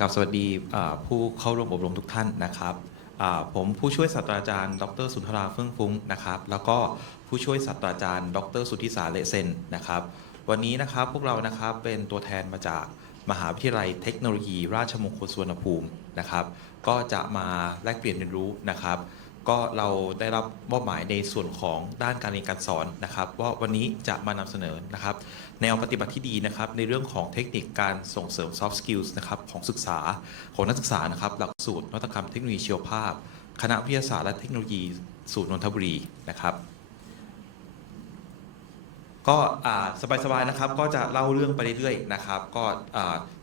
กับสวัสดีผู้เข้าร่วมอบรมทุกท่านนะครับผมผู้ช่วยศาสตราจารย์ ดรสุนทราเฟื่องฟุ้งนะครับแล้วก็ผู้ช่วยศาสตราจารย์ ดรสุทธิสาเลเซนนะครับ วันนี้นะครับพวกเรานะครับเป็นตัวแทนมาจากมหาวิทยาลัยเทคโนโลยี ราชมงคลสุวรรณภูมินะครับ ก็จะมาแลกเปลี่ยนเรียนรู้นะครับ ก็เราได้รับมอบหมายในส่วนของด้านการเรียนการสอนนะครับว่าวันนี้จะมานำเสนอนะครับ แนวปฏิบัติที่ดีนะครับในเรื่องของเทคนิคการส่งเสริม soft skills นะครับของศึกษาของนักศึกษานะครับ หลักสูตรนวัตกรรมเทคโนโลยีชีวภาพ คณะวิทยาศาสตร์และเทคโนโลยีศูนย์นนทบุรีนะครับ ก็สบายๆนะครับก็จะเล่าเรื่องไปเรื่อยๆนะครับก็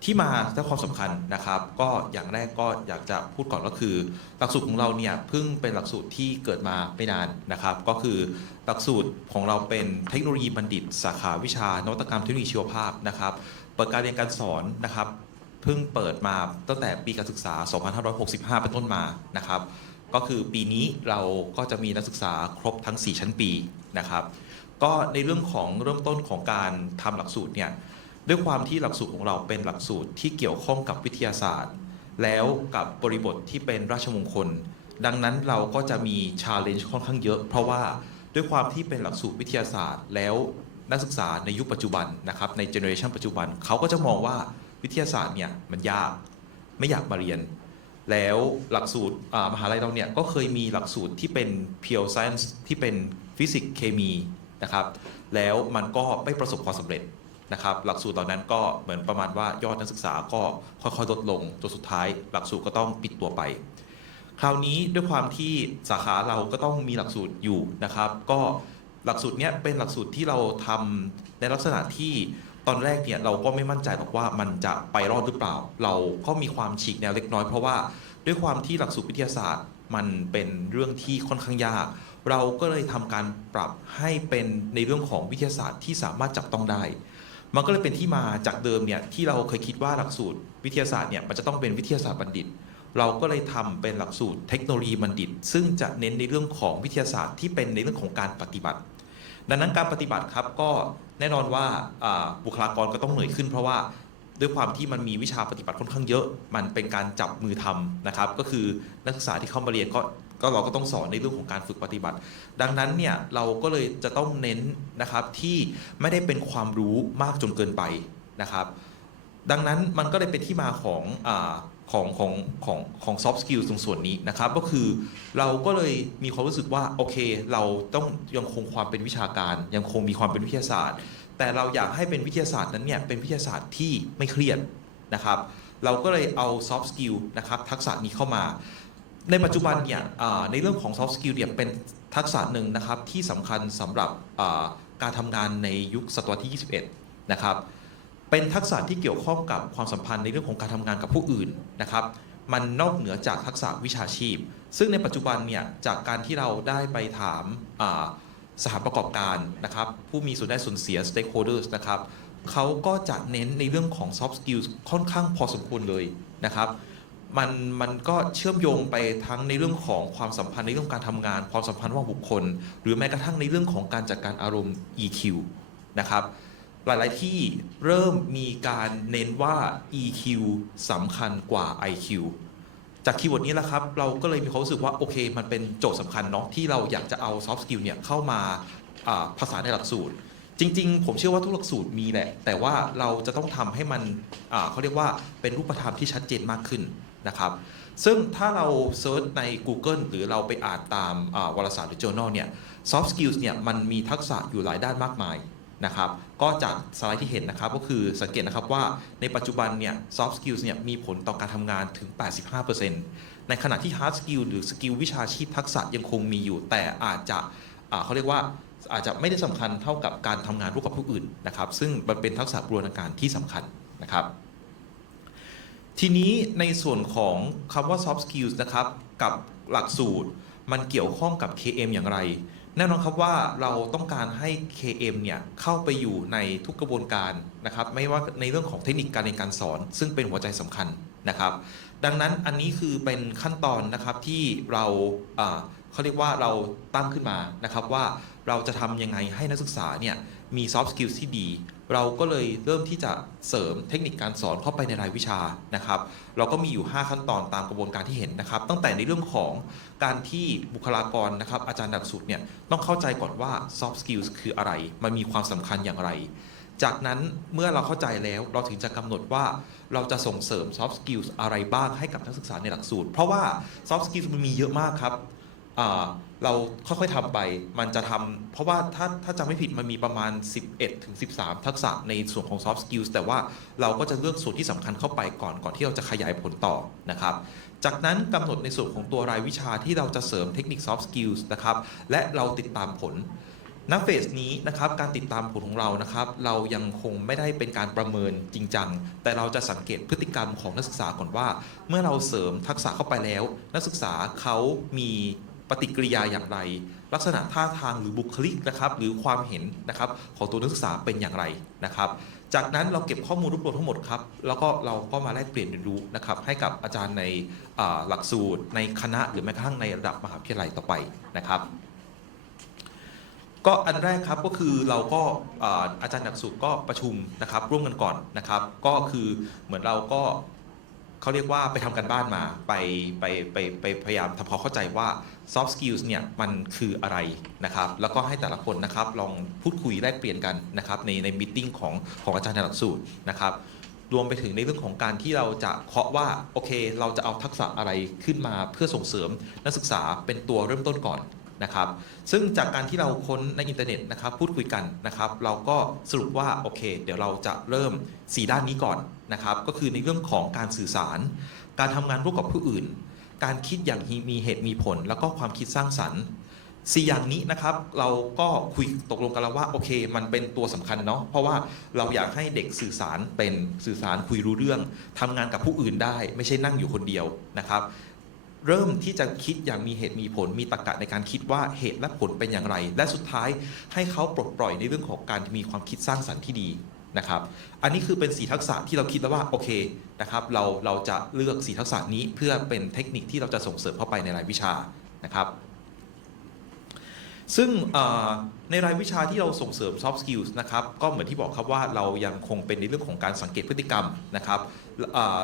ที่มาและความสำคัญนะครับ ก็อย่างแรกก็อยากจะพูดก่อนก็คือ หลักสูตรของเราเนี่ยเพิ่งเป็นหลักสูตรที่เกิดมาไม่นานนะครับ ก็คือหลักสูตรของเราเป็นเทคโนโลยีบัณฑิต สาขาวิชานวัตกรรมเทคโนโลยีชีวภาพนะครับเปิดการเรียนการสอนนะครับเพิ่งเปิดมาตั้งแต่ปีการศึกษา 2565 เป็นต้นมานะครับ ก็คือปีนี้เราก็จะมีนักศึกษาครบทั้ง 4 ชั้นปีนะครับ ก็ในเรื่องของเริ่มต้นของการทำหลักสูตรเนี่ยด้วยความที่หลักสูตรของเราเป็นหลักสูตรที่เกี่ยวข้องกับวิทยาศาสตร์ แล้วกับบริบทที่เป็นราชมงคล ดังนั้นเราก็จะมีชาเลนจ์ค่อนข้างเยอะ เพราะว่าด้วยความที่เป็นหลักสูตรวิทยาศาสตร์ แล้วนักศึกษาในยุคปัจจุบันนะครับในเจเนอเรชันปัจจุบันเขาก็จะมองว่าวิทยาศาสตร์เนี่ยมันยากไม่อยากมาเรียน แล้วหลักสูตรอ่ามหาลัยเราเนี่ยก็เคยมีหลักสูตรที่เป็น pure science ที่เป็นฟิสิกส์เคมี นะครับแล้วมันก็ไม่ประสบความสำเร็จนะครับหลักสูตรตอนนั้นก็เหมือนประมาณว่ายอดนักศึกษาก็ค่อยๆลดลงจนสุดท้าย หลักสูตรก็ต้องปิดตัวไป คราวนี้ด้วยความที่สาขาเราก็ต้องมีหลักสูตรอยู่นะครับ ก็หลักสูตรเนี้ยเป็นหลักสูตรที่เราทำในลักษณะที่ตอนแรกเนี่ยเราก็ไม่มั่นใจหรอกว่ามันจะไปรอดหรือเปล่า เราก็มีความฉีกแนวเล็กน้อยเพราะว่าด้วยความที่หลักสูตรวิทยาศาสตร์ มันเป็นเรื่องที่ค่อนข้างยาก เราก็เลยทำการปรับให้เป็นในเรื่องของวิทยาศาสตร์ที่สามารถจับต้องได้ มันก็เลยเป็นที่มาจากเดิมเนี่ยที่เราเคยคิดว่าหลักสูตร วิทยาศาสตร์เนี่ยมันจะต้องเป็นวิทยาศาสตร์บัณฑิต เราก็เลยทำเป็นหลักสูตรเทคโนโลยีบัณฑิต ซึ่งจะเน้นในเรื่องของวิทยาศาสตร์ที่เป็นในเรื่องของการปฏิบัติ ดังนั้นการปฏิบัติครับก็แน่นอนว่าอ่าบุคลากรก็ต้องเหนื่อยขึ้นเพราะว่า ด้วยความที่มันมีวิชาปฏิบัติค่อนข้างเยอะ มันเป็นการจับมือทำนะครับ ก็คือนักศึกษาที่เข้ามาเรียนก็ก็เราก็ต้องสอนในเรื่องของการฝึกปฏิบัติ ดังนั้นเนี่ยเราก็เลยจะต้องเน้นนะครับที่ไม่ได้เป็นความรู้มากจนเกินไปนะครับ ดังนั้นมันก็เลยเป็นที่มาของอของของของของ soft skill ตรงส่วนนี้นะครับ ก็คือเราก็เลยมีความรู้สึกว่า โอเค เราต้องยังคงความเป็นวิชาการ ยังคงมีความเป็นวิทยาศาสตร์ แต่เราอยากให้เป็นวิทยาศาสตร์นั้นเนี่ยเป็นวิทยาศาสตร์ที่ไม่เครียดนะครับ เราก็เลยเอา soft skill นะครับทักษะนี้เข้ามา ในปัจจุบันเนี่ยในเรื่องของ soft skill เนี่ยเป็นทักษะหนึ่งนะครับที่สำคัญสำหรับการทำงานในยุคศตวรรษที่ 21 นะครับเป็นทักษะที่เกี่ยวข้องกับความสัมพันธ์ในเรื่องของการทำงานกับผู้อื่นนะครับมันนอกเหนือจากทักษะวิชาชีพ ซึ่งในปัจจุบันเนี่ยจากการที่เราได้ไปถามา สถานประกอบการนะครับ ผู้มีส่วนได้ส่วนเสีย stakeholders นะครับเขาก็จะเน้นในเรื่องของ soft skills ค่อนข้างพอสมควรเลยนะครับมันมันก็เชื่อมโยงไปทั้งในเรื่องของความสัมพันธ์ในเรื่องการทำงาน ความสัมพันธ์ระหว่างบุคคล หรือแม้กระทั่งในเรื่องของการจัดการอารมณ์ EQ นะครับหลาย ๆ ที่เริ่มมีการเน้นว่า EQ สำคัญกว่า IQ จากคีย์เวิร์ดนี้แหละครับ เราก็เลยมีความรู้สึกว่า โอเค มันเป็นโจทย์สำคัญเนาะที่เราอยากจะเอา soft skill เนี่ยเข้ามาภาษาในหลักสูตร จริง ๆ ผมเชื่อว่าทุกหลักสูตรมีแหละ แต่ว่าเราจะต้องทำให้มันเขาเรียกว่าเป็นรูปธรรมที่ชัดเจนมากขึ้นนะครับซึ่งถ้าเราเซิร์ชใน Google หรือเราไปอ่านตามวารสารหรือ journal เนี่ย soft skills เนี่ยมันมีทักษะอยู่หลายด้านมากมาย นะครับ ก็จากสไลด์ที่เห็นนะครับ ก็คือสังเกตนะครับว่าในปัจจุบันเนี่ย soft skills เนี่ยมีผลต่อการทำงานถึง 85%ในขณะที่ hard skill หรือสกิลวิชาชีพทักษะยังคงมีอยู่ แต่อาจจะเขาเรียกว่าอาจจะไม่ได้สำคัญเท่ากับการทำงานร่วมกับผู้อื่นนะครับ ซึ่งมันเป็นทักษะบูรณาการที่สำคัญนะครับทีนี้ในส่วนของคำว่า soft skills นะครับ กับหลักสูตรมันเกี่ยวข้องกับ KM อย่างไร แน่นอนครับว่าเราต้องการให้ KM เนี่ยเข้าไปอยู่ในทุกกระบวนการนะครับไม่ว่าในเรื่องของเทคนิคการเรียนการสอน ซึ่งเป็นหัวใจสำคัญนะครับ ดังนั้นอันนี้คือเป็นขั้นตอนนะครับที่เราอ่าเขาเรียกว่าเราตั้งขึ้นมานะครับว่าเราจะทำยังไงให้นักศึกษาเนี่ย มี soft skills ที่ดี เราก็เลยเริ่มที่จะเสริมเทคนิคการสอนเข้าไปในรายวิชานะครับ เราก็มีอยู่ 5 ขั้นตอนตามกระบวนการที่เห็นนะครับ ตั้งแต่ในเรื่องของการที่บุคลากรนะครับ อาจารย์หลักสูตรเนี่ยต้องเข้าใจก่อนว่า soft skills คืออะไร มันมีความสำคัญอย่างไร จากนั้นเมื่อเราเข้าใจแล้วเราถึงจะกำหนดว่าเราจะส่งเสริม soft skills อะไรบ้างให้กับนักศึกษาในหลักสูตร เพราะว่า soft skills มันมีเยอะมากครับ เราค่อยๆทำไป มันจะทำเพราะว่าถ้าถ้าจำไม่ผิดมันมีประมาณ 11ถึง13 ทักษะในส่วนของ soft skills แต่ว่าเราก็จะเลือกส่วนที่สำคัญเข้าไปก่อนก่อนที่เราจะขยายผลต่อนะครับ จากนั้นกำหนดในส่วนของตัวรายวิชาที่เราจะเสริมเทคนิค soft skills นะครับ และเราติดตามผลณเฟสนี้นะครับการติดตามผลของเรานะครับ เรายังคงไม่ได้เป็นการประเมินจริงจัง แต่เราจะสังเกตพฤติกรรมของนักศึกษาก่อนว่า เมื่อเราเสริมทักษะเข้าไปแล้ว นักศึกษาเขามี ปฏิกิริยาอย่างไร ลักษณะท่าทางหรือบุคลิกนะครับหรือความเห็นนะครับของตัวนักศึกษาเป็นอย่างไรนะครับ จากนั้นเราเก็บข้อมูลรวบรวมทั้งหมดครับแล้วก็เราก็มาแลกเปลี่ยนเรียนรู้นะครับให้กับอาจารย์ในหลักสูตร ในคณะหรือแม้กระทั่งในระดับมหาวิทยาลัยต่อไปนะครับก็อันแรกครับก็คือเราก็อาจารย์หลักสูตรก็ประชุมนะครับร่วมกันก่อนนะครับ ก็คือเหมือนเราก็ เขาเรียกว่าไปทำกันบ้านมาไปไปไปไปพยายามทำความเข้าใจว่า soft skills เนี่ยมันคืออะไรนะครับ แล้วก็ให้แต่ละคนนะครับลองพูดคุยแลกเปลี่ยนกันนะครับในในมิ팅ของของอาจารย์ในหลักสูตรนะครับรวมไปถึงในเรื่องของการที่เราจะเคาะว่าโอเค เราจะเอาทักษะอะไรขึ้นมาเพื่อส่งเสริมนักศึกษาเป็นตัวเริ่มต้นก่อน นะครับ ซึ่งจากการที่เราค้นในอินเทอร์เน็ตนะครับพูดคุยกันนะครับ เราก็สรุปว่าโอเค เดี๋ยวเราจะเริ่ม 4 ด้านนี้ก่อนนะครับ ก็คือในเรื่องของการสื่อสาร การทำงานร่วมกับผู้อื่น การคิดอย่างมีเหตุมีผล แล้วก็ความคิดสร้างสรรค์สี่อย่างนี้นะครับเราก็คุยตกลงกันแล้วว่าโอเค มันเป็นตัวสำคัญเนาะเพราะว่าเราอยากให้เด็กสื่อสารเป็นสื่อสารคุยรู้เรื่องทำงานกับผู้อื่นได้ ไม่ใช่นั่งอยู่คนเดียวนะครับ เริ่มที่จะคิดอย่างมีเหตุมีผล มีตรรกะในการคิดว่าเหตุและผลเป็นอย่างไร และสุดท้ายให้เขาปลดปล่อยในเรื่องของการมีความคิดสร้างสรรค์ที่ดีนะครับ อันนี้คือเป็นสีทักษะที่เราคิดแล้วว่าโอเคนะครับเราเราจะเลือกสีทักษะนี้เพื่อเป็นเทคนิคที่เราจะส่งเสริมเข้าไปในรายวิชานะครับ ซึ่งในรายวิชาที่เราส่งเสริม soft skills นะครับก็เหมือนที่บอกครับว่าเรายังคงเป็นในเรื่องของการสังเกตพฤติกรรมนะครับ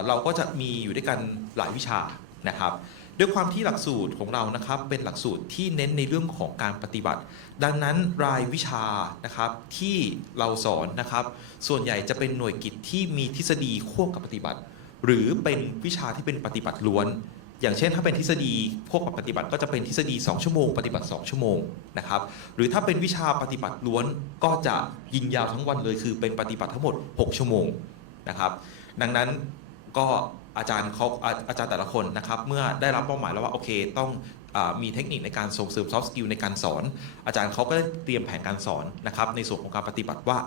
เราก็จะมีอยู่ด้วยกันหลายวิชานะครับ ด้วยความที่หลักสูตรของเรานะครับเป็นหลักสูตรที่เน้นในเรื่องของการปฏิบัติ ดังนั้นรายวิชานะครับที่เราสอนนะครับ ส่วนใหญ่จะเป็นหน่วยกิจที่มีทฤษฎีควบกับปฏิบัติ หรือเป็นวิชาที่เป็นปฏิบัติล้วน อย่างเช่น ถ้าเป็นทฤษฎีควบกับปฏิบัติ ก็จะเป็นทฤษฎี 2 ชั่วโมงปฏิบัติ 2 ชั่วโมงนะครับหรือถ้าเป็นวิชาปฏิบัติล้วนก็จะยิงยาวทั้งวันเลย คือเป็นปฏิบัติทั้งหมด 6 ชั่วโมงนะครับดังนั้นก็ อาจารย์เขาอาอาจารย์แต่ละคนนะครับเมื่อได้รับเป้าหมายแล้วว่าโอเคต้องอามีเทคนิคในการส่งเสริม soft skill ในการสอน อาจารย์เขาก็ได้เตรียมแผนการสอนนะครับในส่วนของการปฏิบัติว่า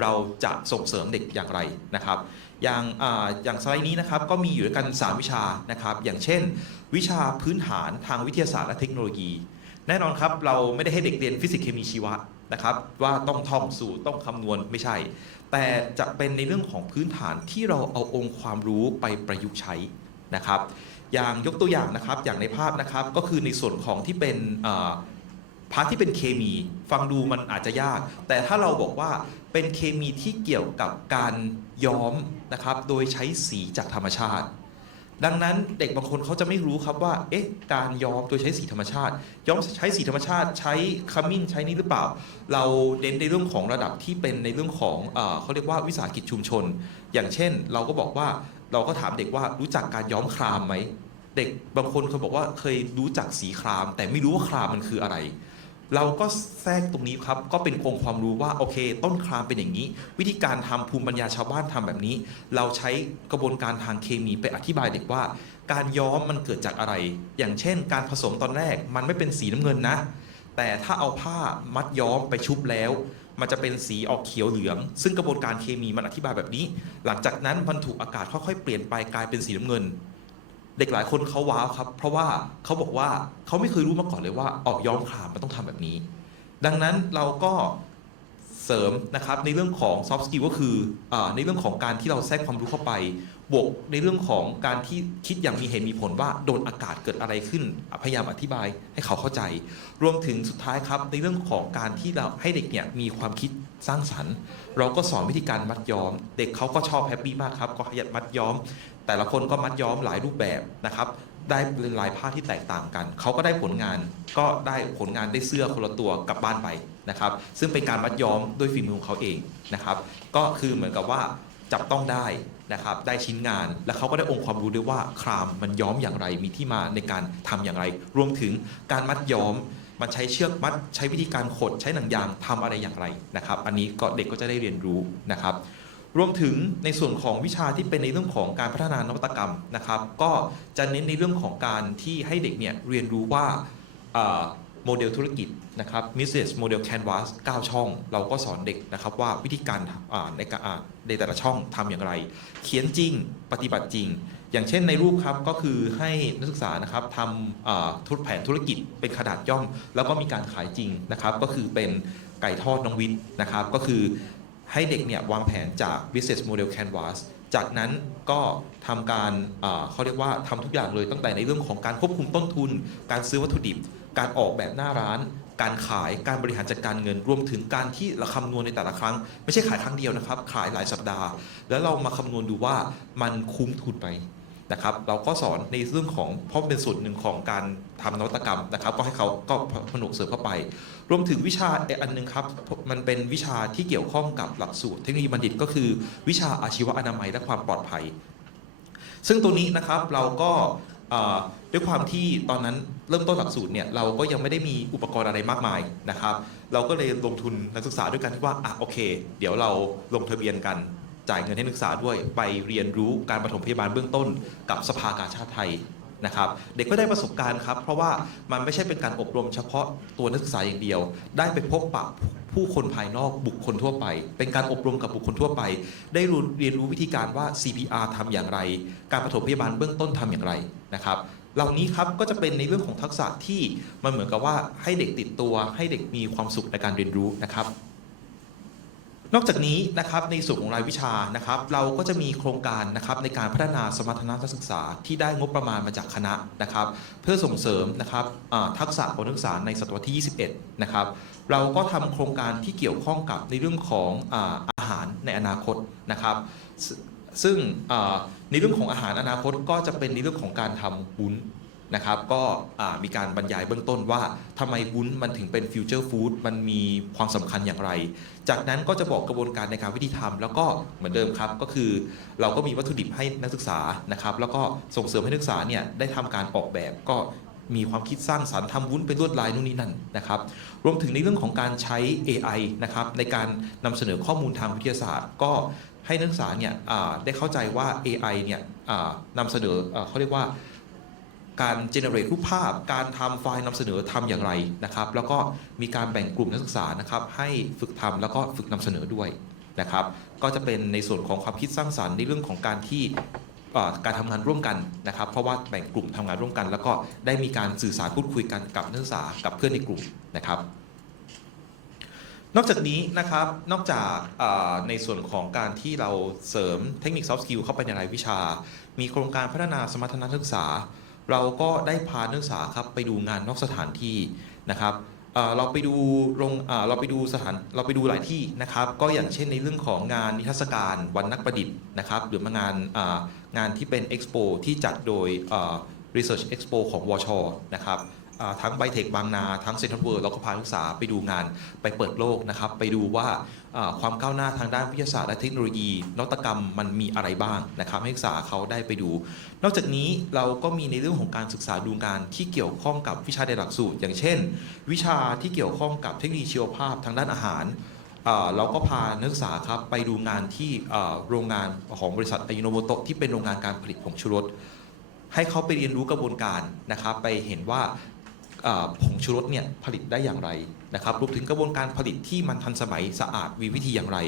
เราจะส่งเสริมเด็กอย่างไรนะครับ อย่างอาอย่างสไลด์นี้นะครับก็มีอยู่ด้วยกัน 3 วิชานะครับ อย่างเช่น วิชาพื้นฐานทางวิทยาศาสตร์และเทคโนโลยี แน่นอนครับเราไม่ได้ให้เด็กเรียนฟิสิกส์เคมีชีวะนะครับว่าต้องท่องสูตรต้องคำนวณไม่ใช่ แต่จะเป็นในเรื่องของพื้นฐานที่เราเอาองค์ความรู้ไปประยุกต์ใช้นะครับ อย่างยกตัวอย่างนะครับอย่างในภาพนะครับก็คือในส่วนของที่เป็นพาร์ทที่เป็นเคมี ฟังดูมันอาจจะยาก แต่ถ้าเราบอกว่าเป็นเคมีที่เกี่ยวกับการย้อมนะครับ โดยใช้สีจากธรรมชาติ ดังนั้นเด็กบางคนเขาจะไม่รู้ครับว่า เอ๊ะ การย้อมโดยใช้สีธรรมชาติ ย้อมใช้สีธรรมชาติ ใช้ขมิ้นใช้นี่หรือเปล่า เราเน้นในเรื่องของระดับที่เป็นในเรื่องของเออเขาเรียกว่าวิสาหกิจชุมชน อย่างเช่น เราก็บอกว่าเราก็ถามเด็กว่ารู้จักการย้อมครามไหม เด็กบางคนเขาบอกว่าเคยรู้จักสีคราม แต่ไม่รู้ว่าครามมันคืออะไร เราก็แทรกตรงนี้ครับ ก็เป็นองค์ความรู้ว่าโอเค ต้นครามเป็นอย่างนี้ วิธีการทำภูมิปัญญาชาวบ้านทำแบบนี้ เราใช้กระบวนการทางเคมีไปอธิบายเด็กว่า การย้อมมันเกิดจากอะไร อย่างเช่น การผสมตอนแรกมันไม่เป็นสีน้ำเงินนะ แต่ถ้าเอาผ้ามัดย้อมไปชุบแล้วมันจะเป็นสีออกเขียวเหลือง ซึ่งกระบวนการเคมีมันอธิบายแบบนี้ หลังจากนั้นมันถูกอากาศค่อยๆเปลี่ยนไปกลายเป็นสีน้ำเงิน เด็กหลายคนเขาว้าวครับ เพราะว่าเขาบอกว่าเขาไม่เคยรู้มาก่อนเลยว่าออกย้อมครามมันต้องทำแบบนี้ ดังนั้นเราก็เสริมนะครับในเรื่องของ soft skill ก็คืออในเรื่องของการที่เราแทรกความรู้เข้าไป บวกในเรื่องของการที่คิดอย่างมีเหตุมีผลว่าโดนอากาศเกิดอะไรขึ้น พยายามอธิบายให้เขาเข้าใจ รวมถึงสุดท้ายครับ ในเรื่องของการที่เราให้เด็กเนี่ยมีความคิดสร้างสรรค์ เราก็สอนวิธีการมัดย้อม เด็กเขาก็ชอบแฮปปี้มากครับก็ขยันมัดย้อม แต่ละคนก็มัดย้อมหลายรูปแบบนะครับ ได้ลายผ้าที่แตกต่างกัน เขาก็ได้ผลงานก็ได้ผลงานได้เสื้อคนละตัวกลับบ้านไปนะครับ ซึ่งเป็นการมัดย้อมด้วยฝีมือของเขาเองนะครับ ก็คือเหมือนกับว่าจับต้องได้นะครับ ได้ชิ้นงาน แล้วเขาก็ได้องค์ความรู้ด้วยว่าครามมันย้อมอย่างไร มีที่มาในการทำอย่างไร รวมถึงการมัดย้อม มันใช้เชือกมัด ใช้วิธีการขด ใช้หนังยางทำอะไรอย่างไรนะครับ อันนี้ก็เด็กก็จะได้เรียนรู้นะครับ รวมถึงในส่วนของวิชาที่เป็นในเรื่องของการพัฒนานวัตกรรมนะครับ ก็จะเน้นในเรื่องของการที่ให้เด็กเนี่ยเรียนรู้ว่าโมเดลธุรกิจนะครับ Business Model Canvas 9 ช่อง เราก็สอนเด็กนะครับว่าวิธีการในการในแต่ละช่องทำอย่างไร เขียนจริงปฏิบัติจริง อย่างเช่นในรูปครับก็คือให้นักศึกษานะครับทำอ่าทุนแผนธุรกิจเป็นขนาดย่อม แล้วก็มีการขายจริงนะครับ ก็คือเป็นไก่ทอดน้องวิทย์นะครับ ก็คือ ให้เด็กเนี่ยวางแผนจาก business model canvas จากนั้นก็ทำการเขาเรียกว่าทำทุกอย่างเลยตั้งแต่ในเรื่องของการควบคุมต้นทุน การซื้อวัตถุดิบ การออกแบบหน้าร้าน การขายการบริหารจัดการเงินรวมถึงการที่เราคำนวณในแต่ละครั้ง ไม่ใช่ขายครั้งเดียวนะครับ ขายหลายสัปดาห์ แล้วเรามาคำนวณดูว่ามันคุ้มทุนไหม นะครับเราก็สอนในเรื่องของเพราะเป็นส่วนหนึ่งของการทำนวัตกรรมนะครับ ก็ให้เขาก็ผนวกเสริมเข้าไป รวมถึงวิชาอีกอันหนึงครับ มันเป็นวิชาที่เกี่ยวข้องกับหลักสูตรเทคโนโลยีบัณฑิตก็คือ วิชาอาชีวอนามัยและความปลอดภัย ซึ่งตัวนี้นะครับเราก็ด้วยความที่ตอนนั้นเริ่มต้นหลักสูตรเนี่ยเราก็ยังไม่ได้มีอุปกรณ์อะไรมากมายนะครับ เราก็เลยลงทุนนักศึกษาด้วยกันที่ว่าอะโอเค เดี๋ยวเราลงทะเบียนกัน จ่ายเงินให้นักศึกษาด้วยไปเรียนรู้การปฐมพยาบาลเบื้องต้น กับสภากาชาติไทยนะครับ เด็กก็ได้ประสบการณ์ครับ เพราะว่ามันไม่ใช่เป็นการอบรมเฉพาะตัวนักศึกษาอย่างเดียว ได้ไปพบปะผู้คนภายนอกบุคคลทั่วไป เป็นการอบรมกับบุคคลทั่วไป ได้รู้เรียนรู้วิธีการว่า CPR ทำอย่างไร การปฐมพยาบาลเบื้องต้นทำอย่างไรนะครับเหล่านี้ครับก็จะเป็นในเรื่องของทักษะที่มันเหมือนกับว่าให้เด็กติดตัว ให้เด็กมีความสุขในการเรียนรู้นะครับ นอกจากนี้นะครับในส่วนของรายวิชานะครับ เราก็จะมีโครงการนะครับในการพัฒนาสมรรถนะนักศึกษาที่ได้งบประมาณมาจากคณะนะครับ เพื่อส่งเสริมนะครับทักษะของนักศึกษาในศตวรรษที่ 21 นะครับ เราก็ทำโครงการที่เกี่ยวข้องกับในเรื่องของอาหารในอนาคตนะครับ ซึ่งในเรื่องของอาหารอนาคตก็จะเป็นในเรื่องของการทำบุ้น นะครับก็มีการบรรยายเบื้องต้นว่าทำไมวุ้นมันถึงเป็นฟิวเจอร์ฟู้ดมันมีความสำคัญอย่างไร จากนั้นก็จะบอกกระบวนการในการวิธีทำแล้วก็เหมือนเดิมครับก็คือ เราก็มีวัตถุดิบให้นักศึกษานะครับแล้วก็ส่งเสริมให้นักศึกษาเนี่ยได้ทำการออกแบบก็มีความคิดสร้างสรรค์ทำวุ้นเป็นลวดลายนู่นนี่นั่นนะครับ รวมถึงในเรื่องของการใช้ AI นะครับในการนำเสนอข้อมูลทางวิทยาศาสตร์ ก็ให้นักศึกษาเนี่ยได้เข้าใจว่า AI เนี่ยนำเสนออเขาเรียกว่า การ generate รูปภาพ การทำไฟล์นำเสนอทำอย่างไรนะครับ แล้วก็มีการแบ่งกลุ่มนักศึกษานะครับให้ฝึกทำแล้วก็ฝึกนำเสนอด้วยนะครับ ก็จะเป็นในส่วนของความคิดสร้างสรรค์ในเรื่องของการที่การทำงานร่วมกันนะครับ เพราะว่าแบ่งกลุ่มทำงานร่วมกัน แล้วก็ได้มีการสื่อสารพูดคุยกันกับนักศึกษากับเพื่อนในกลุ่มนะครับ นอกจากนี้นะครับนอกจากในส่วนของการที่เราเสริมเทคนิค soft skill เข้าไปในรายวิชา มีโครงการพัฒนาสมรรถนะนักศึกษา เราก็ได้พานักศึกษาครับไปดูงานนอกสถานที่นะครับเราไปดูโรงเราไปดูสถานเราไปดูหลายที่นะครับ ก็อย่างเช่นในเรื่องของงานนิทรรศการวันนักประดิษฐ์นะครับหรือมางานงานที่เป็นเอ็กซ์โปที่จัดโดย Research Expo ของวชนะครับ ทั้งไบเทคบางนาทั้งเซ็นทรัลเวิร์เราก็พานักศึกษาไปดูงานไปเปิดโลกนะครับไปดูว่าความก้าวหน้าทางด้านวิทยาศาสตร์และเทคโนโลยีนวัตกรรมมันมีอะไรบ้างนะครับให้นักศึกษาเขาได้ไปดู นอกจากนี้เราก็มีในเรื่องของการศึกษาดูงานที่เกี่ยวข้องกับวิชาในหลักสูตร อย่างเช่น วิชาที่เกี่ยวข้องกับเทคโนโลยีชีวภาพทางด้านอาหารเราก็พานักศึกษาครับไปดูงานที่โรงงานของบริษัทอายุโนโมโตะที่เป็นโรงงานการผลิตผงชูรสให้เขาไปเรียนรู้กระบวนการนะครับ ไปเห็นว่า ผงชูรสเนี่ยผลิตได้อย่างไรนะครับรวมถึงกระบวนการผลิตที่มันทันสมัยสะอาดมีวิธีอย่างไร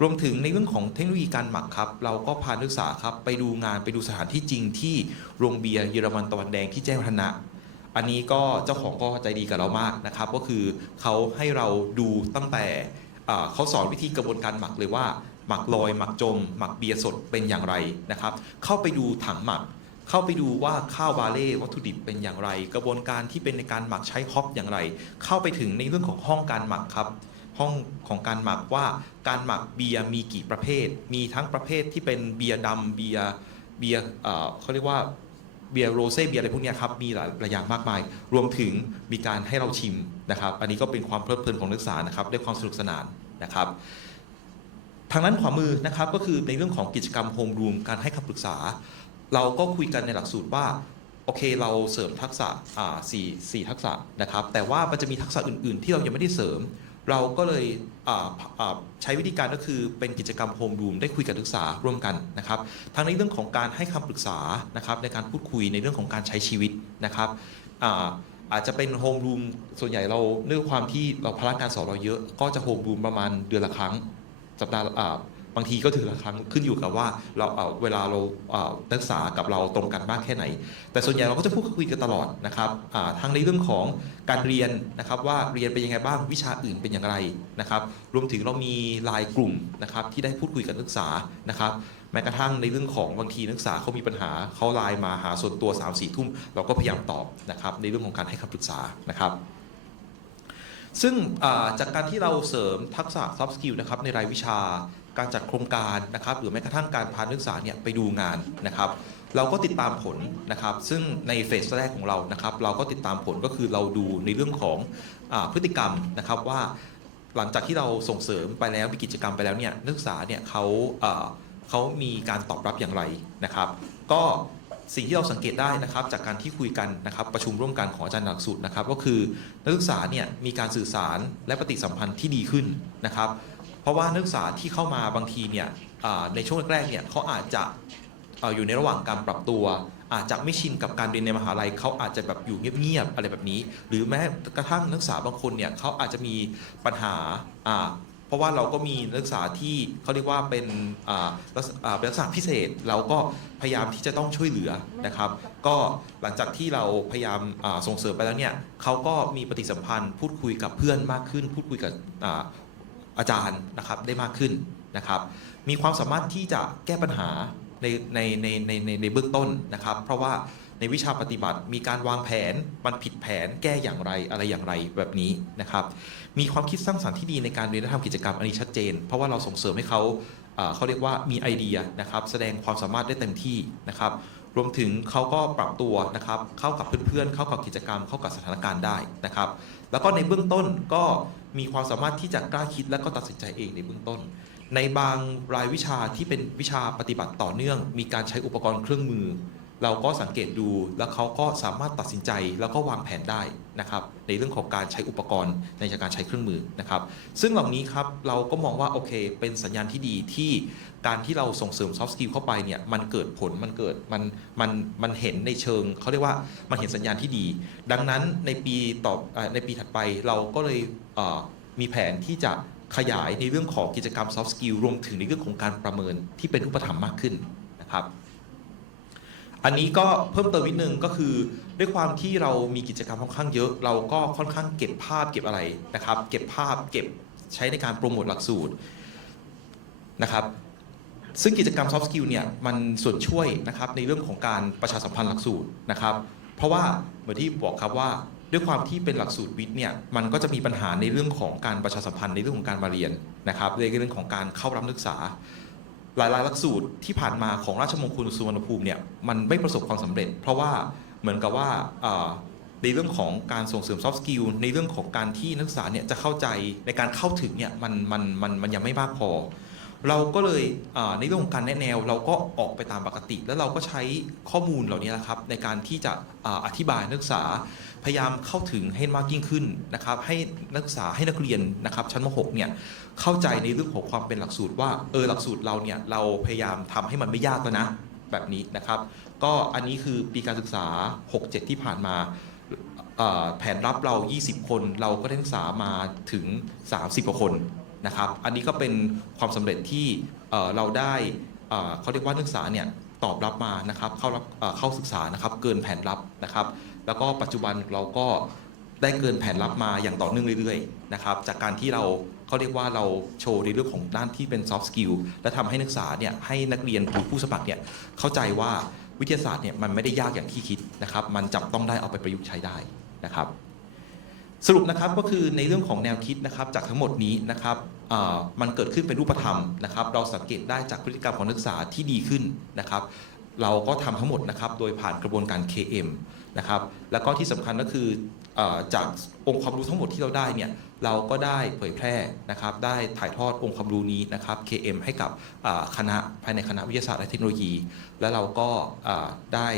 รวมถึงในเรื่องของเทคโนโลยีการหมักครับ เราก็พานักศึกษาครับไปดูงานไปดูสถานที่จริงที่โรงเบียร์เยอรมันตะวันแดงที่แจ้งวัฒนะอันนี้ก็เจ้าของก็ใจดีกับเรามากนะครับ ก็คือเขาให้เราดูตั้งแต่เขาสอนวิธีกระบวนการหมักเลยว่าหมักลอย หมักจม หมักเบียร์สดเป็นอย่างไรนะครับ เข้าไปดูถังหมัก เข้าไปดูว่าข้าวบาเล่วัตถุดิบเป็นอย่างไร กระบวนการที่เป็นในการหมักใช้ฮอปอย่างไร เข้าไปถึงในเรื่องของห้องการหมักครับ ห้องของการหมักว่าการหมักเบียร์มีกี่ประเภท มีทั้งประเภทที่เป็นเบียร์ดำเบียร์เบียร์เขาเรียกว่าเบียร์โรเซ่เบียร์อะไรพวกนี้ครับมีหลายหลายอย่างมากมาย รวมถึงมีการให้เราชิมนะครับ อันนี้ก็เป็นความเพลิดเพลินของนักศึกษานะครับด้วยความสนุกสนานนะครับทางนั้นขวามือนะครับก็คือในเรื่องของกิจกรรมโฮมรูมการให้คำปรึกษา เราก็คุยกันในหลักสูตรว่าโอเคเราเสริมทักษะอ่าสี่สี่ทักษะนะครับ แต่ว่ามันจะมีทักษะอื่น ๆ ที่เรายังไม่ได้เสริม เราก็เลยใช้วิธีการก็คือเป็นกิจกรรมโฮมรูมได้คุยกับนักศึกษาร่วมกันนะครับ ทั้งในเรื่องของการให้คำปรึกษานะครับในการพูดคุยในเรื่องของการใช้ชีวิตนะครับอาอาจจะเป็นโฮมรูมส่วนใหญ่เราด้วยความที่เราพละการสอนเราเยอะ ก็จะโฮมรูมประมาณเดือนละครั้งสัปดาห์ บางทีก็ถือละครั้งขึ้นอยู่กับว่าเราเอ่อเวลาเราเอ่อนักศึกษากับเราตรงกันมากแค่ไหน แต่ส่วนใหญ่เราก็จะพูดคุยกันตลอดนะครับอ่าทั้งในเรื่องของการเรียนนะครับว่าเรียนเป็นยังไงบ้างวิชาอื่นเป็นอย่างไรนะครับ รวมถึงเรามีไลายกลุ่มนะครับที่ได้พูดคุยกับนักศึกษานะครับแม้กระทั่งในเรื่องของบางทีนักศึกษาเขามีปัญหาเขาไลน์มาหาส่วนตัว3ามสี่ทุ่มเราก็พยายามตอบนะครับในเรื่องของการให้คำปรึกษานะครับ ซึ่งจากการที่เราเสริมทักษะ soft skill นะครับในรายวิชา การจัดโครงการนะครับหรือแม้กระทั่งการพานักศึกษาเนี่ยไปดูงานนะครับ เราก็ติดตามผลนะครับ ซึ่งในเฟสแรกของเรานะครับ เราก็ติดตามผลก็คือเราดูในเรื่องของอพฤติกรรมนะครับว่าหลังจากที่เราส่งเสริมไปแล้วมีกิจกรรมไปแล้วเนี่ยนักศึกษาเนี่ยเขาอ่าเขามีการตอบรับอย่างไรนะครับ ก็สิ่งที่เราสังเกตได้นะครับจากการที่คุยกันนะครับประชุมร่วมกันของอาจารย์หลักสูตรนะครับ ก็คือนักศึกษาเนี่ยมีการสื่อสารและปฏิสัมพันธ์ที่ดีขึ้นนะครับ เพราะว่านักศึกษาที่เข้ามาบางทีเนี่ยในช่วงแรกๆเนี่ยเขาอาจจะอยู่ในระหว่างการปรับตัว อาจจะไม่ชินกับการเรียนในมหาลัยเขาอาจจะแบบอยู่เงียบๆอะไรแบบนี้ หรือแม้กระทั่งนักศึกษาบางคนเนี่ยเขาอาจจะมีปัญหาเพราะว่าเราก็มีนักศึกษาที่เขาเรียกว่าเป็นลักษอ่าเป็นลักษณะพิเศษ เราก็พยายามที่จะต้องช่วยเหลือนะครับ ก็หลังจากที่เราพยายามส่งเสริมไปแล้วเนี่ยเขาก็มีปฏิสัมพันธ์ พูดคุยกับเพื่อนมากขึ้น พูดคุยกับ อาจารย์นะครับได้มากขึ้นนะครับ มีความสามารถที่จะแก้ปัญหาในในในในในในเบื้องต้นนะครับ เพราะว่าในวิชาปฏิบัติมีการวางแผนมันผิดแผนแก้อย่างไรอะไรอย่างไรแบบนี้นะครับ มีความคิดสร้างสรรค์ที่ดีในการเรียนและทำกิจกรรมอันนี้ชัดเจน เพราะว่าเราส่งเสริมให้เขาเขาเรียกว่ามีไอเดียนะครับ แสดงความสามารถได้เต็มที่นะครับ รวมถึงเขาก็ปรับตัวนะครับ เข้ากับเพื่อนๆ เข้ากับกิจกรรม เข้ากับสถานการณ์ได้นะครับ แล้วก็ในเบื้องต้นก็ มีความสามารถที่จะกล้าคิดและก็ตัดสินใจเองในเบื้องต้น ในบางรายวิชาที่เป็นวิชาปฏิบัติต่อเนื่อง มีการใช้อุปกรณ์เครื่องมือ เราก็สังเกตดูแล้วเขาก็สามารถตัดสินใจแล้วก็วางแผนได้นะครับในเรื่องของการใช้อุปกรณ์ในการใช้เครื่องมือนะครับ ซึ่งเหล่านี้ครับเราก็มองว่าโอเค เป็นสัญญาณที่ดีที่การที่เราส่งเสริม soft skill เข้าไปเนี่ยมันเกิดผลมันเกิดมันมันมันเห็นในเชิงเขาเรียกว่ามันเห็นสัญญาณที่ดี ดังนั้นในปีต่อในปีถัดไปเราก็เลยเมีแผนที่จะขยายในเรื่องของกิจกรรม soft skill รวมถึงในเรื่องของการประเมินที่เป็นรูปธรรมมากขึ้นนะครับ อันนี้ก็เพิ่มเติมนิดนึงก็คือ ด้วยความที่เรามีกิจกรรมค่อนข้างเยอะ เราก็ค่อนข้างเก็บภาพเก็บอะไรนะครับ เก็บภาพเก็บใช้ในการโปรโมทหลักสูตรนะครับซึ่งกิจกรรม soft skill เนี่ยมันส่วนช่วยนะครับในเรื่องของการประชาสัมพันธ์หลักสูตรนะครับ เพราะว่าเหมือนที่บอกครับว่าด้วยความที่เป็นหลักสูตรวิทย์เนี่ยมันก็จะมีปัญหาในเรื่องของการประชาสัมพันธ์ในเรื่องของการมาเรียนนะครับในเรื่องของการเข้ารับนักศึกษา หลายๆหลักสูตรที่ผ่านมาของราชมงคลสุวรรณภูมิเนี่ยมันไม่ประสบความสำเร็จ เพราะว่าเหมือนกับว่าในเรื่องของการส่งเสริม soft skill ในเรื่องของการที่นักศึกษาเนี่ยจะเข้าใจในการเข้าถึงเนี่ยมันมันมันมันยังไม่มากพอ เราก็เลยในเรื่องของการแนะแนว เราก็ออกไปตามปกติ แล้วเราก็ใช้ข้อมูลเหล่านี้นะครับในการที่จะอธิบายนักศึกษา พยายามเข้าถึงให้มากยิ่งขึ้นนะครับให้นักศึกษาให้นักเรียนนะครับชั้นม .6 เนี่ยเข้าใจในเรื่องของความเป็นหลักสูตรว่าเออหลักสูตรเราเนี่ยเราพยายามทำให้มันไม่ยากแล้วนะแบบนี้นะครับ ก็อันนี้คือปีการศึกษา 67 ที่ผ่านมาแผนรับเรา 20 คน เราก็ได้นักศึกษามาถึง 30กว่าคนนะครับ อันนี้ก็เป็นความสำเร็จที่เราได้เขาเรียกว่านักศึกษาเนี่ยตอบรับมานะครับเข้ารับเข้าศึกษานะครับเกินแผนรับนะครับ แล้วก็ปัจจุบันเราก็ได้เกินแผนรับมาอย่างต่อเนื่องเรื่อยๆนะครับจากการที่เราเขาเรียกว่าเราโชว์ในเรื่องของด้านที่เป็น soft skill และทำให้นักศึกษาเนี่ยให้นักเรียนหรือผู้สมัครเนี่ยเข้าใจว่าวิทยาศาสตร์เนี่ยมันไม่ได้ยากอย่างที่คิดนะครับมันจับต้องได้เอาไปประยุกต์ใช้ได้นะครับ สรุปนะครับก็คือในเรื่องของแนวคิดนะครับจากทั้งหมดนี้นะครับมันเกิดขึ้นเป็นรูปธรรมนะครับ เราสังเกตได้จากพฤติกรรมของนักศึกษาที่ดีขึ้นนะครับ เราก็ทำทั้งหมดนะครับโดยผ่านกระบวนการ KM นะครับ แล้วก็ที่สำคัญก็คือจากองค์ความรู้ทั้งหมดที่เราได้เนี่ยเราก็ได้เผยแพร่นะครับ ได้ถ่ายทอดองค์ความรู้นี้นะครับ KM ให้กับคณะภายในคณะวิทยาศาสตร์และเทคโนโลยี และเราก็ได้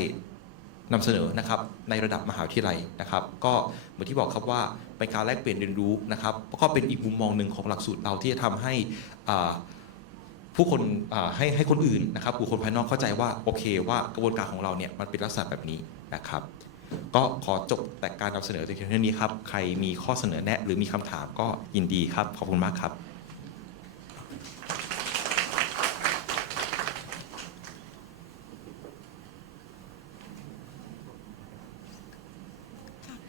นำเสนอนะครับในระดับมหาวิทยาลัยนะครับ ก็เหมือนที่บอกครับว่าเป็นการแลกเปลี่ยนเรียนรู้นะครับก็เป็นอีกมุมมองหนึ่งของหลักสูตรเราที่จะทำให้ ผู้คนให้ให้คนอื่นนะครับบุคคลภายนอกเข้าใจว่าโอเคว่ากระบวนการของเราเนี่ยมันเป็นลักษณะแบบนี้นะครับ ก็ขอจบแต่การนำเสนอแต่เพียงเท่านี้ครับ ใครมีข้อเสนอแนะ หรือมีคำถามก็ยินดีครับ ขอบคุณมากครับ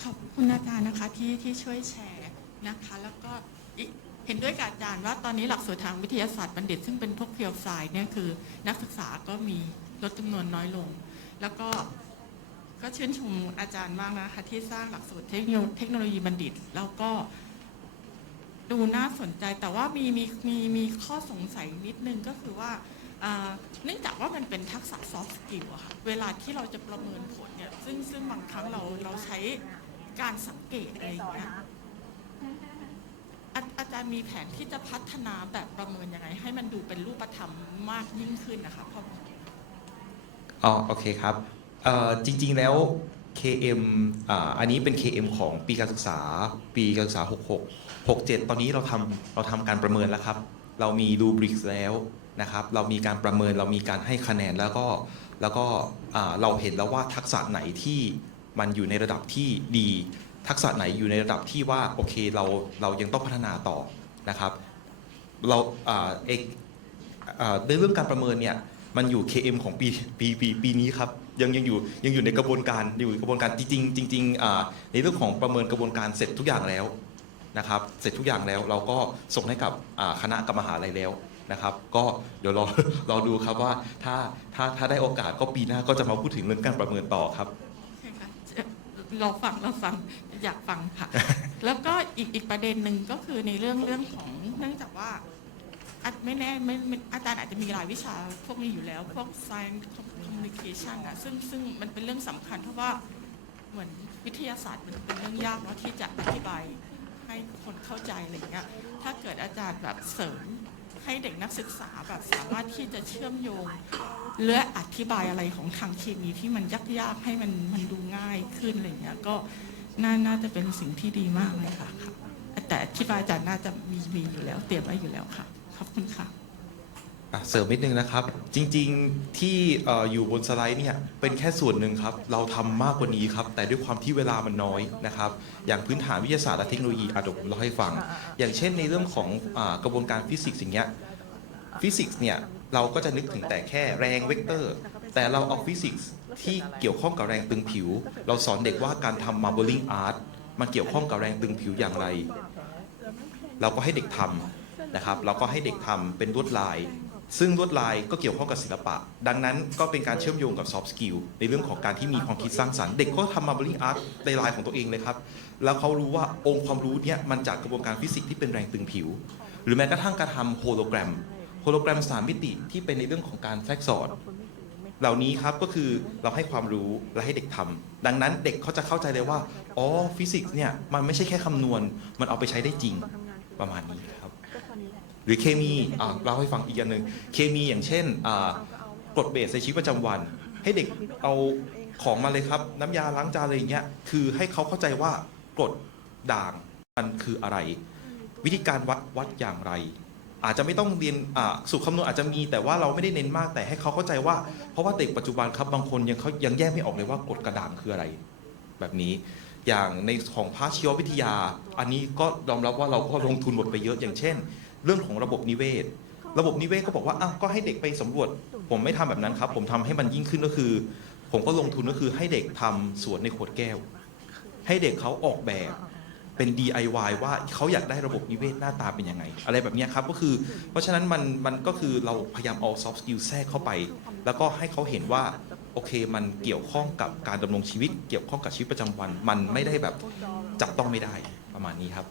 ขอบคุณอาจารย์นะคะที่ที่ช่วยแชร์นะคะแล้วก็อีก เห็นด้วยกับอาจารย์ว่าตอนนี้หลักสูตรทางวิทยาศาสตร์บัณฑิต ซึ่งเป็นพวกเพียวไซน์เนี่ยคือ นักศึกษาก็มีลดจำนวนน้อยลง แล้วก็ก็ชื่นชมอาจารย์มากนะคะที่สร้างหลักสูตรเทคโนโลยีบัณฑิต แล้วก็ดูน่าสนใจแต่ว่ามีมีมีมีข้อสงสัยนิดนึงก็คือว่าเนื่องจากว่ามันเป็นทักษะ soft skill อะค่ะเวลาที่เราจะประเมินผลเนี่ยซึ่งซึ่งบางครั้งเราเราใช้การสังเกตอะไรอย่างเงี้ยอาอา จารย์มีแผนที่จะพัฒนาแบบประเมินยังไง ให้มันดูเป็นรูปธรรมมากยิ่งขึ้นนะคะพราะอ๋อโอเคครับจริงๆแล้ว KM อ,อันนี้เป็น KM ของปีการศึกษา ปีการศึกษา 66 67 ตอนนี้เราทำเราทำการประเมินแล้วครับ เรามีรูบริกแล้วนะครับ เรามีการประเมิน เรามีการให้คะแนนแล้วก็แล้วก็เราเห็นแล้วว่าทักษะไหนที่มันอยู่ในระดับที่ดี ทักษะไหนอยู่ในระดับที่ว่าโอเคเราเรายังต้องพัฒนาต่อนะครับเราเอกในเรื่องการประเมินเนี่ยมันอยู่ KM ของปีปีปีปีนี้ครับยังยังอยู่ยังอยู่ในกระบวนการอยู่กระบวนการจริงจริงๆในเรื่องของประเมินกระบวนการเสร็จทุกอย่างแล้วนะครับเสร็จทุกอย่างแล้วเราก็ส่งให้กับคณะกรรมหาลัยแล้วนะครับ ก็เดี๋ยวรอรอดูครับว่าถ้าถ้าถ้าได้โอกาสก็ปีหน้าก็จะมาพูดถึงเรื่องการประเมินต่อครับ เอ่อเราฟังเราฟังอยากฟังค่ะ แล้วก็อีกอีกประเด็นหนึ่งก็คือในเรื่องเรื่องของเนื่องจากว่าอาจไม่แน่ไม่ไม่อาจารย์อาจจะมีหลายวิชาพวกนี้อยู่แล้ว พวก science communication อะซึ่งซึ่งมันเป็นเรื่องสำคัญเพราะว่าเหมือนวิทยาศาสตร์มันเป็นเรื่องยากเนาะที่จะอธิบายให้คนเข้าใจอะไรอย่างเงี้ยถ้าเกิดอาจารย์แบบเสริมให้เด็กนักศึกษาแบบสามารถที่จะเชื่อมโยง และอธิบายอะไรของทางเคมีที่มันยากๆให้มันมันดูง่ายขึ้นอะไรอย่างเงี้ยก็น่าน่าจะเป็นสิ่งที่ดีมากเลยค่ะค่ะ แต่อธิบายอาจารย์น่าจะมีมีอยู่แล้ว เตรียมไว้อยู่แล้วค่ะขอบคุณค่ะ อะเสริมนิดนึงนะครับ จริงๆที่เอ่ออยู่บนสไลด์เนี่ยเป็นแค่ส่วนหนึ่งครับ เราทำมากกว่านี้ครับ แต่ด้วยความที่เวลามันน้อยนะครับ อย่างพื้นฐานวิทยาศาสตร์และเทคโนโลยีอะเดี๋ยวผมเล่าให้ฟัง อย่างเช่นในเรื่องของอากระบวนการฟิสิกส์อย่างเงี้ยฟิสิกส์เนี่ย เราก็จะนึกถึงแต่แค่แรงเวกเตอร์ แต่เราเอาฟิสิกส์ที่เกี่ยวข้องกับแรงตึงผิว เราสอนเด็กว่าการทำ marbling art มันเกี่ยวข้องกับแรงตึงผิวอย่างไร เราก็ให้เด็กทำนะครับเราก็ให้เด็กทำเป็นลวดลาย ซึ่งลวดลายก็เกี่ยวข้องกับศิลปะ ดังนั้นก็เป็นการเชื่อมโยงกับ soft skill ในเรื่องของการที่มีความคิดสร้างสรรค์ เด็กก็ทำ marbling art ในลายของตัวเองเลยครับ แล้วเขารู้ว่าองค์ความรู้เนี้ยมันจากกระบวนการฟิสิกส์ที่เป็นแรงตึงผิว หรือแม้กระทั่งการทำโฮโลแกรม โฮโลแกรมสามมิติที่เป็นในเรื่องของการแฟกซอร์ดเหล่านี้ครับก็คือเราให้ความรู้และให้เด็กทำดังนั้นเด็กเขาจะเข้าใจเลยว่าอ๋อฟิสิกส์เนี่ยมันไม่ใช่แค่คำนวณ มันเอาไปใช้ได้จริงประมาณนี้ครับ หรือเคมีอ่าเราให้ฟังอีกอย่างหนึ่งเคมีอย่างเช่นอ่ากรดเบสในชีวิตประจำวัน ให้เด็กเอาของมาเลยครับ น้ำยาล้างจานอะไรอย่างเงี้ยคือให้เขาเข้าใจว่ากรดด่างมันคืออะไร วิธีการวัดวัดอย่างไร อาจจะไม่ต้องเรียนสูตรคำนวณอาจจะมีแต่ว่าเราไม่ได้เน้นมากแต่ให้เขาเข้าใจว่า เพราะว่าเด็กปัจจุบันครับบางคนยังเขายังแยกไม่ออกเลยว่ากรดกระด่างคืออะไร แบบนี้ อย่างในของภาคชีววิทยา อันนี้ก็ยอมรับว่าเราก็ลงทุนหมดไปเยอะอย่างเช่น เรื่องของระบบนิเวศ ระบบนิเวศก็บอกว่าอ้าวก็ให้เด็กไปสำรวจ ผมไม่ทำแบบนั้นครับ ผมทำให้มันยิ่งขึ้นก็คือ ผมก็ลงทุนก็คือให้เด็กทำสวนในขวดแก้ว ให้เด็กเขาออกแบบ เป็น DIY ว่าเขาอยากได้ระบบนิเวศหน้าตาเป็นยังไง อะไรแบบเนี้ยครับก็คือ เพราะฉะนั้นมันมันก็คือเราพยายามเอา soft skill แทรกเข้าไป แล้วก็ให้เขาเห็นว่าโอเค มันเกี่ยวข้องกับการดำรงชีวิต เกี่ยวข้องกับชีวิตประจำวัน มันไม่ได้แบบจับต้องไม่ได้ประมาณนี้ครับ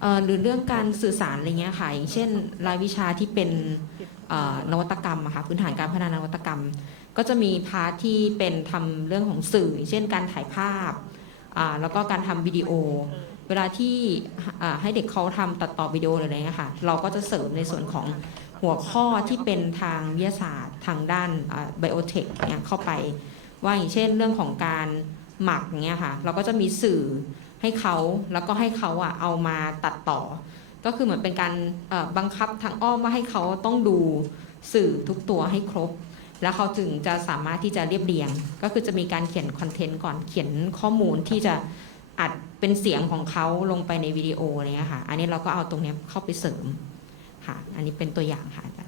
เอ่อหรือเรื่องการสื่อสารอะไรเงี้ยค่ะอย่างเช่น รายวิชาที่เป็น นวัตกรรมค่ะพื้นฐานการพัฒนานวัตกรรม ก็จะมีพาร์ทที่เป็นทำเรื่องของสื่อ เช่นการถ่ายภาพแล้วก็การทำวิดีโอ เวลาที่ให้เด็กเขาทำตัดต่อวิดีโอหรืออะไรเงี้ยค่ะเราก็จะเสริมในส่วนของหัวข้อที่เป็นทางวิทยาศาสตร์ทางด้านไบโอเทคเนี่ยเข้าไป ว่าอย่างเช่นเรื่องของการหมักเงี้ยค่ะเราก็จะมีสื่อให้เขาแล้วก็ให้เขาอะเอามาตัดต่อ ก็คือเหมือนเป็นการบังคับทางอ้อมว่าให้เขาต้องดูสื่อทุกตัวให้ครบ แล้วเขาถึงจะสามารถที่จะเรียบเรียง ก็คือจะมีการเขียนคอนเทนต์ก่อนเขียนข้อมูลที่จะอัดเป็นเสียงของเขาลงไปในวิดีโออะไรเงี้ยค่ะ อันนี้เราก็เอาตรงนี้เข้าไปเสริมค่ะ อันนี้เป็นตัวอย่างค่ะอาจารย์